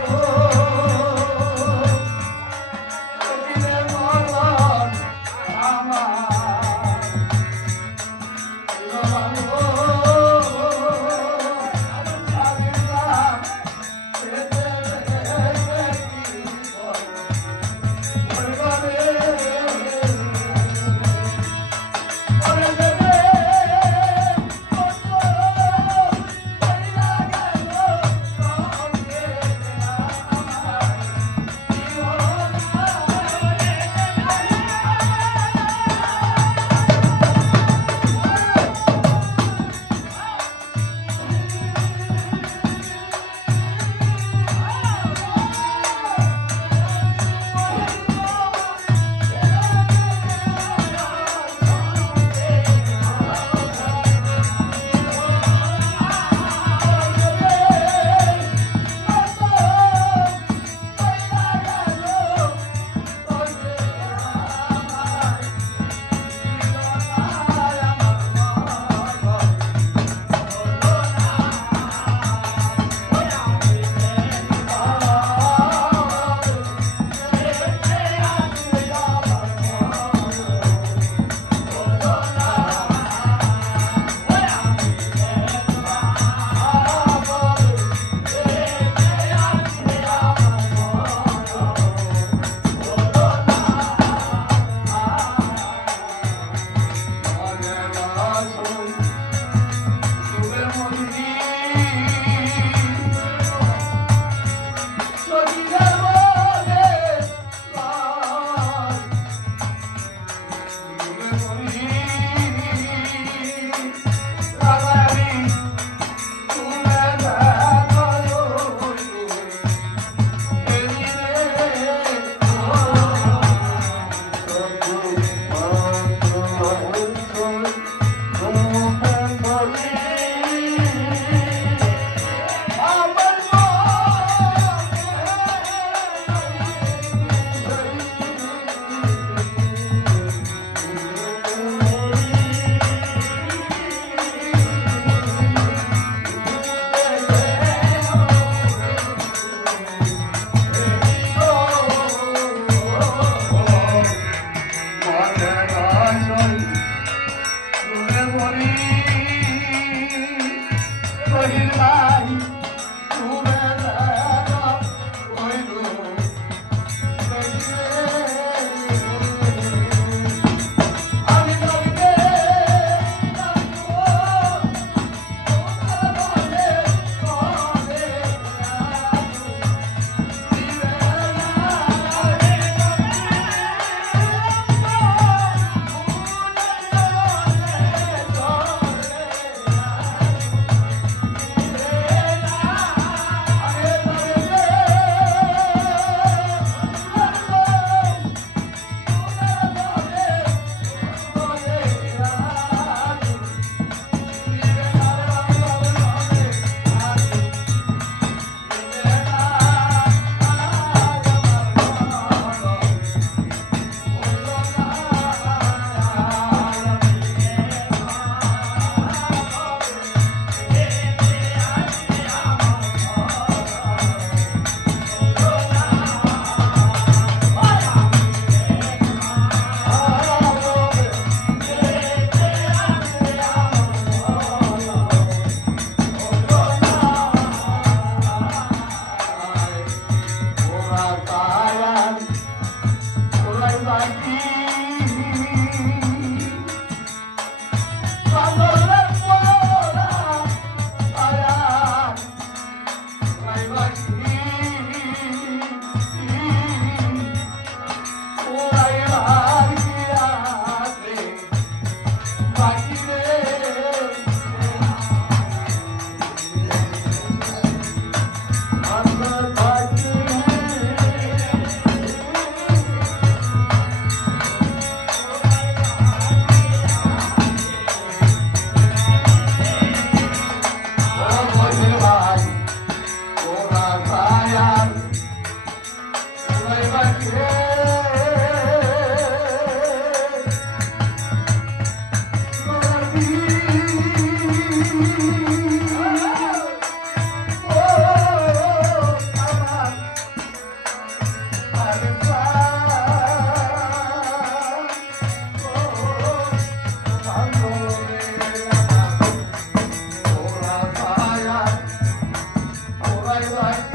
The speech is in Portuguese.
Lord. Para